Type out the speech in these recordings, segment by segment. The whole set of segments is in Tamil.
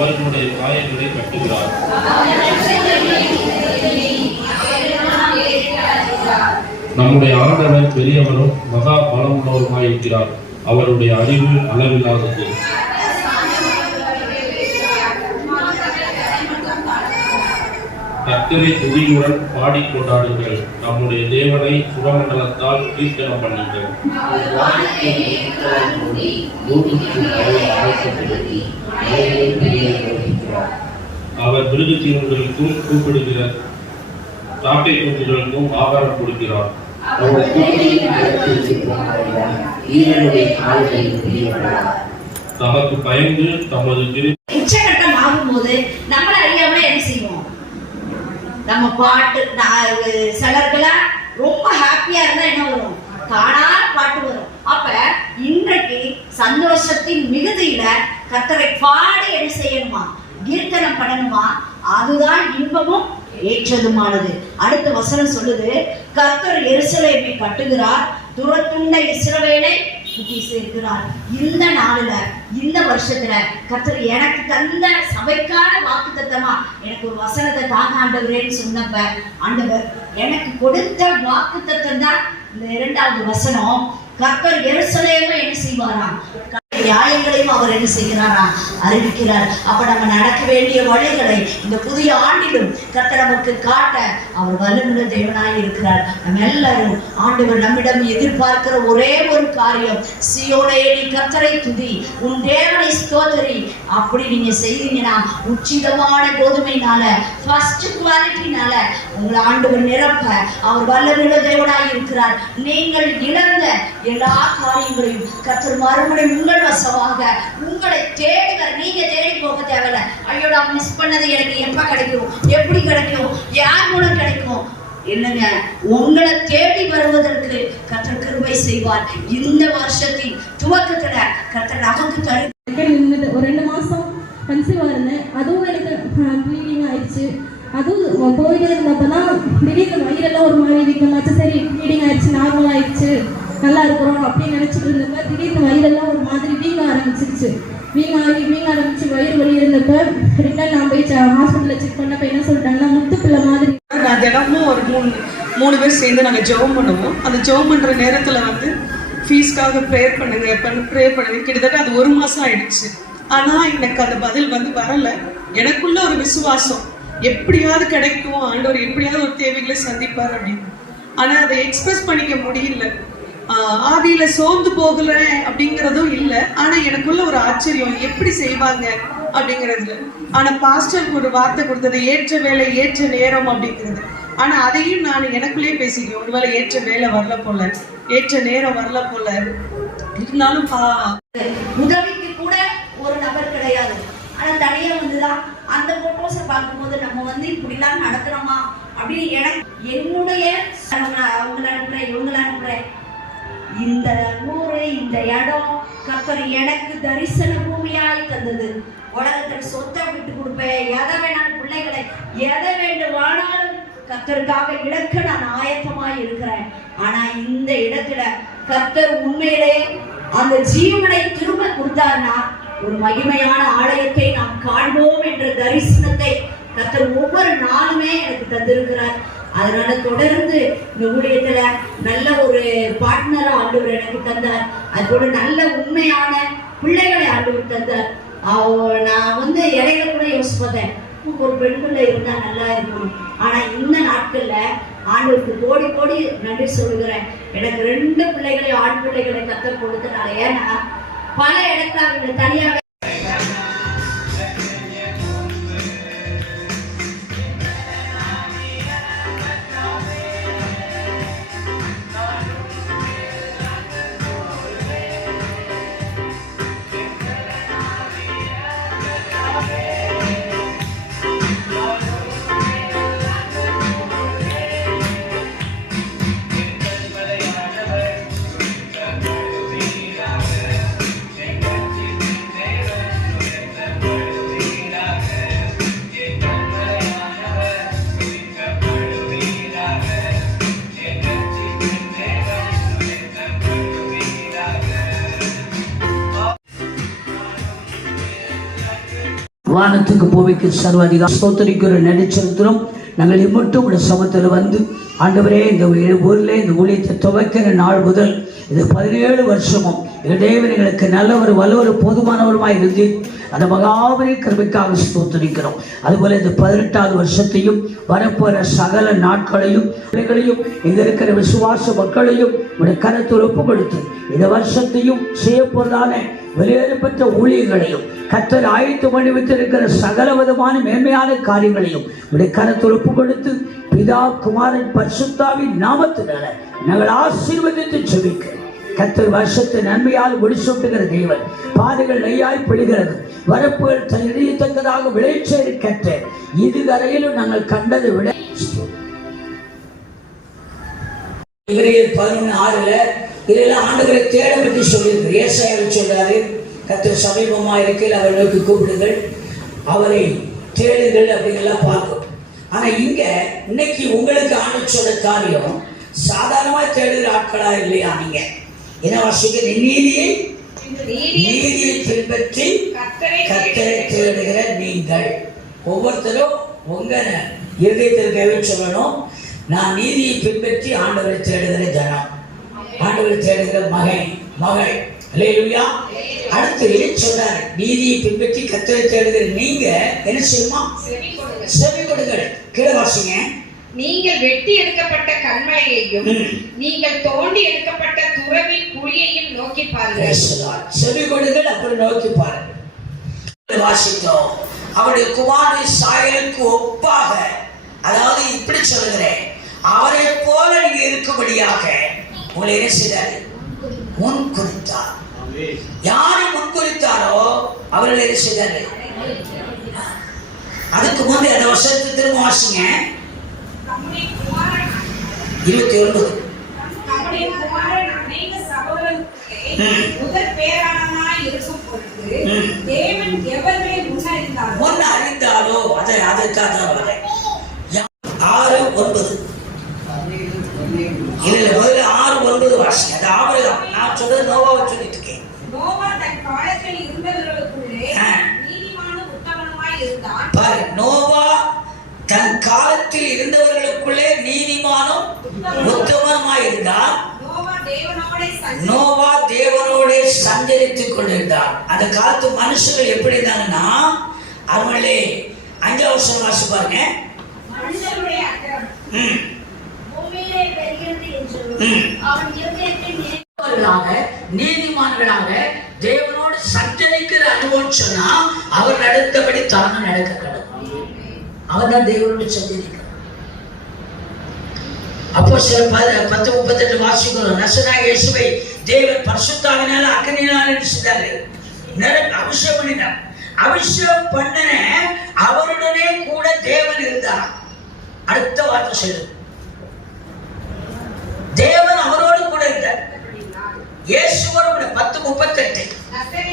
அவர்களுடைய காயங்களை கட்டுகிறார். நம்முடைய ஆண்டவர் பெரியவரும் மகா பலமுள்ளவருமாயிருக்கிறார். அவருடைய அறிவு அளவில்லாதது. கர்த்தரை துதியுடன் பாடிக் கொண்டாடுங்கள். நம்முடைய தேவனை சுரமண்டலத்தால் கீர்த்தனம் பண்ணுங்கள். அவர் விருது தீவுகளுக்கும் கூப்பிடுகிறார் காக்கை குஞ்சுகளுக்கும் ஆகாரம் கொடுக்கிறார். தமக்கு பயந்து தமது உச்சகட்டம் ஆகும்போது நம்மள நம்ம பாட்டு நான் சிலருக்கெல்லாம் ரொம்ப ஹாப்பியா இருந்தா என்ன வரும்? தானா பாட்டு வரும். அப்ப இன்றைக்கு சந்தோஷத்தின் மிகுதியில கர்த்தரை பாடி என்ன செய்யணுமா? கீர்த்தனம் பண்ணணுமா? அதுதான் இன்பமும் ஏற்றதுமானது. அடுத்த வசனம் சொல்லுது கர்த்தர் எரிசலேமை கட்டுகிறார் துரத்துண்ட இஸ்ரவேலை சுத்தி சேர்க்கிறார். இந்த நாளுல இந்த வருஷத்துல கத்தர் எனக்கு தந்த சபைக்கான வாக்கு தத்தமா எனக்கு ஒரு வசனத்தை தாங்க ஆண்டவரேன்னு சொன்னப்ப ஆண்டவர் எனக்கு கொடுத்த வாக்கு தத்தம் தான் இந்த இரண்டாவது வசனம். கர்த்தர் எருசலேமை என்ன செய்வாராம்? நியாயங்களையும் அவர் என்ன செய்கிறாரா? அறிவிக்கிறார். அப்ப நம்ம நடக்க வேண்டிய வழிகளை இந்த புதிய ஆண்டிலும் கத்த நமக்கு காட்ட அவர் வல்லமுள்ள தேவனாய் இருக்கிறார். நம்ம எல்லாரும் ஆண்டவர் நம்மிடம் எதிர்பார்க்கிற ஒரே ஒரு காரியம் சியோனே நீ துதி உன் தேவனை ஸ்தோதரி அப்படி நீங்க செய்தீங்கன்னா உச்சிதமான கோதுமைனால ஃபர்ஸ்ட் குவாலிட்டினால உங்களை ஆண்டவர் நிரப்ப அவர் வல்லமுள்ள தேவனாய் இருக்கிறார். நீங்கள் இழந்த எல்லா காரியங்களையும் கத்தர் மறுபடியும் உங்கள் இலவசமாக உங்களை தேடுகிற நீங்க தேடி போக தேவையில்ல. ஐயோ நான் மிஸ் பண்ணது எனக்கு எப்ப கிடைக்கும்? எப்படி கிடைக்கும்? யார் மூலம் கிடைக்கும்? இல்லைங்க உங்களை தேடி வருவதற்கு கத்தர் கிருபை செய்வார். இந்த வருஷத்தின் துவக்கத்துல கத்தர் நமக்கு தரு ஒரு ரெண்டு மாதம் கன்சீவாக இருந்தேன். அதுவும் எனக்கு ப்ளீடிங் ஆயிடுச்சு. அதுவும் போயிட்டு இருந்தப்ப தான் திடீர்னு வயிறெல்லாம் ஒரு மாதிரி வீக்கமாச்சு சரி ப்ளீடிங் ஆயிடுச்சு நார்மல் ஆயிடுச்சு. நல்லா இருக்கிறோம் அப்படின்னு நினச்சிட்டு இருந்தப்ப திடீர்னு வயிறெல்லாம் ஒரு மாதிரி வீணாகி ஆரம்பிச்சிருச்சு ஆரம்பிச்சு வயிறு வலி இருந்தப்ப ரிட்டன் நான் போய் ஹாஸ்பிட்டலில் செக் பண்ணப்ப என்ன சொல்லிட்டாங்கன்னா முத்து பிள்ளை மாதிரி. நான் தினமும் ஒரு மூணு மூணு பேர் சேர்ந்து நாங்கள் ஜெபம் பண்ணுவோம். அந்த ஜெபம் பண்ணுற நேரத்தில் வந்து ஃபீஸ்க்காக ப்ரேயர் பண்ணுங்க பண்ண ப்ரேயர் பண்ணுங்க. கிட்டத்தட்ட அது ஒரு மாதம் ஆயிடுச்சு. ஆனால் எனக்கு அந்த பதில் வந்து வரலை. எனக்குள்ள ஒரு விசுவாசம். எப்படியாவது கிடைக்கும் ஆண்டவர் எப்படியாவது ஒரு தேவைகளை சந்திப்பார் அப்படின்னு. ஆனால் அதை எக்ஸ்பிரஸ் பண்ணிக்க முடியல. ஆஹ் ஆவியில சோர்ந்து போகல அப்படிங்கிறதும் இல்லை. ஆனா எனக்குள்ள ஒரு ஆச்சரியம். எப்படி செய்வாங்க அப்படிங்கிறதுல. ஆனா பாஸ்டர் ஒரு வார்த்தை கொடுத்தது ஏற்ற வேலை ஏற்ற நேரம் அப்படிங்கிறது. ஆனா அதையும் நான் எனக்குள்ளேயே பேசிக்கிறேன் ஒருவேளை ஏற்ற வேலை வரல போல ஏற்ற நேரம் வரல போல. இருந்தாலும் பா உதவிக்கு கூட ஒரு நபர் கிடையாது. ஆனா தனியா வந்துதான் அந்த போட்டோஸை பார்க்கும்போது நம்ம வந்து இப்படிலாம் நடக்கிறோமா அப்படின்னு எனக்கு என்னுடைய அவங்களை அனுப்புறேன் இவங்களை அனுப்புறேன். இந்த ஊரு இந்த இடம் கத்தர் எனக்கு தரிசன பூமியாய் தந்தது. உலகத்தில் சொத்தை விட்டு கொடுப்பேன். எதை வேணாலும் பிள்ளைகளை எதை வேண்டுமானாலும் கத்தருக்காக இழக்க நான் ஆயத்தமாய் இருக்கிறேன். ஆனா இந்த இடத்துல கத்தர் உண்மையிலே அந்த ஜீவனை திரும்ப கொடுத்தார்னா ஒரு மகிமையான ஆலயத்தை நாம் காண்போம் என்ற தரிசனத்தை கத்தர் ஒவ்வொரு நாளுமே எனக்கு தந்திருக்கிறார். அதனால தொடர்ந்து இந்த ஊழியத்துல நல்ல ஒரு பார்ட்னரா ஆண்டவர் எனக்கு தந்தார். அது போல நல்ல உண்மையான பிள்ளைகளை ஆண்டவர் தந்தார். அவ- நான் வந்து இடையில கூட யோசிப்பதேன் ஒரு பெண் பிள்ளை இருந்தா நல்லா இருக்கும். ஆனா இந்த நாட்கள்ல ஆண்டவருக்கு கோடி கோடி நன்றி சொல்லுகிறேன். எனக்கு ரெண்டு பிள்ளைகளை ஆண் பிள்ளைகளை கத்த கொடுத்தனால ஏன்னா பல இடத்துல அவங்க தனியாக வானத்துக்கு பூமிக்கு சர்வாதிகாரம். ஸ்தோத்தரிக்கிற நினைச்சிருக்கிறோம் நாங்கள் இம்மட்டும் உடைய சமத்தில் வந்து ஆண்டவரே இந்த ஊரில் இந்த ஊழியத்தை துவைக்கிற நாள் முதல் இது பதினேழு வருஷமும் எங்கள் நல்ல எங்களுக்கு நல்லவர் வல்லவர் போதுமானவருமாய் இருந்து அந்த மகாபரி கிருமிக்காக ஸ்தோத்தரிக்கிறோம். அதுபோல இந்த பதினெட்டாவது வருஷத்தையும் வரப்போகிற சகல நாட்களையும் பிள்ளைகளையும் இங்க இருக்கிற விசுவாச மக்களையும் உடைய கருத்தில் கொடுத்து இந்த வருஷத்தையும் செய்ய வெளியேறப்பட்ட ஊழியர்களையும் கத்தர் ஆயத்து பண்ணி வைத்திருக்கிற சகல விதமான மேன்மையான காரியங்களையும் உடைய கருத்தில் ஒப்பு கொடுத்து பிதா குமாரன் பரிசுத்தாவின் நாமத்தினால நாங்கள் ஆசீர்வதித்து செபிக்கிறோம் கத்தர் வருஷத்தை நன்மையால் முடிசூட்டுகிற தேவன் பாதைகள் நெய்யாய் பிழிகிறது வரப்புகள் தெரியத்தக்கதாக விளைச்சேரி கற்ற இதுவரையிலும் நாங்கள் கண்டதை விட பதினொன்று ஆறுல இதெல்லாம் ஆண்டுகளை தேட பற்றி சொல்லியிருக்கு ஏசாயம் சொல்றாரு கத்தர் சமீபமா இருக்கையில் அவரை நோக்கி கூப்பிடுங்கள். அவரை தேடுங்கள் அப்படிங்கெல்லாம் பார்க்கும். ஆனா இங்க இன்னைக்கு உங்களுக்கு ஆண்டு சொல்ற காரியம் சாதாரணமா தேடுகிற ஆட்களா இல்லையா நீங்க? என்ன வாசிக்க நீதியை நீதியை பின்பற்றி கத்தரை தேடுகிற நீங்கள். ஒவ்வொருத்தரும் உங்க இருதயத்திற்காகவே சொல்லணும்? நான் நீதியை பின்பற்றி ஆண்டவரை தேடுகிற ஜனம். ஆண்டவரை தேடுகிற மகன் மகள். அல்லேலூயா. அடுத்து சொல்றாரு நீதியை பின்பற்றி கத்தரை தேடுகிற நீங்க என்ன செய்யுமா செவி கொடுங்கள். கீழே வாசிங்க. நீங்கள் வெட்டி எடுக்கப்பட்ட கண்மலையையும். நீங்கள் தோண்டி எடுக்கப்பட்ட துறவின் குழியையும் நோக்கி பாருங்கள். செவி கொடுங்கள் அப்புறம் நோக்கி பாருங்கள். வாசித்தோம். அவருடைய குமாரின் சாயலுக்கு ஒப்பாக அதாவது இப்படி சொல்கிறேன் அவரை போல நீங்க இருக்கும்படியாக உங்களை என்ன செய்தார்? முன் குறித்தார் யாரை முன் குறித்தாரோ அவர்கள் என்ன செய்தாரு? அதுக்கு முந்தைய அந்த வருஷத்துக்கு திரும்ப வாசிங்க. இருபத்தி ஒன்பது. நம்முடைய குமாரன் அநேக சகோதரர்களே ம். முதற் பேரானனாய் இருக்கும் பொழுது ம். தேவன் எவர்களை முன்னறிந்தாரோ முன் அறிந்தாலோ அதை அதற்காக வரேன் யா- ஆறு ஒன்பது இல்ல முதல்ல ஆறு ஒன்பது வாசி அது ஆபரகம் நான் சொல்றது நோவாவை சொல்லிட்டு இருக்கேன். நோவா தன் காலத்தில் இருந்தவர்களுக்குள்ளே. நீதிமானும் உத்தமனுமாய் இருந்தான். பாரு நோவா தன் காலத்தில் இருந்தவர்களுக்குள்ளே நீதிமானும் உத்தமமாய் இருந்தார் நோவா தேவனோட சஞ்சரித்துக் கொண்டிருந்தார். அந்த காலத்து மனுஷர்கள் எப்படி இருந்தாங்கன்னா அவங்களே அஞ்சாவது வருஷம் வாசி பாருங்க. அவன் நீதிமான்களாக நீதிமான்களாக தேவனோடு சஞ்சரிக்கிற அனுபவம் சொன்னா அவர் நடத்தபடி தானும் நடக்க கடவுள். அவர் தான் தேவனோடு சஞ்சரிக்கிறார். அப்போ சில ப- பத்து முப்பத்தெட்டு வாசிக்கிறோம். நசனாக இயேசுவை தேவன் பரிசுத்தாவினால அக்னியினால் செய்தாரு நிரப்பி அபிஷேகம் பண்ணினார் அபிஷேகம் பண்ணன அவருடனே கூட தேவன் இருந்தார். அடுத்த வார்த்தை சொல்லு தேவன் அவரோடு கூட இருந்தார். இயேசுவோடு பத்து முப்பத்தெட்டு. நசரேனாகிய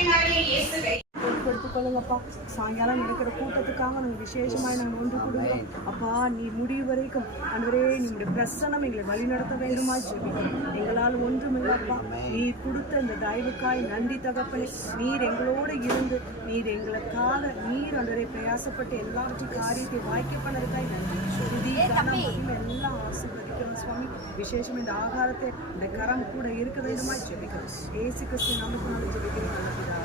கொள்ளுங்கப்பா சாயங்காலம் நடக்கிற கூட்டத்துக்காக நாங்கள் விசேஷமாய் நாங்கள் ஒன்று கூடுகிறோம். அப்பா நீ முடிவு வரைக்கும் அன்றைய நீங்களுடைய பிரசனம் எங்களை வழிநடத்த வேண்டுமா ஜெபிக்கிறோம். எங்களால் ஒன்றுமில்லப்பா நீர் கொடுத்த இந்த தயவுக்காய் நன்றி தகப்பனே. நீர் எங்களோடு இருந்து நீர் எங்களுக்காக நீர் அன்றரை பிரயாசப்பட்டு எல்லாவற்றையும் காரியத்தை வாய்க்க பண்ணதுக்காய் நன்றி. எல்லாம் ஆசீர்வதிக்கிறோம் சுவாமி. விசேஷம் இந்த ஆகாரத்தை இந்த கரம் கூட இருக்க வேண்டுமா ஜெபிக்கிறோம். ஏசு கிறிஸ்து நமக்கு ஜெபிக்கிறேன் நல்ல பிதாவே.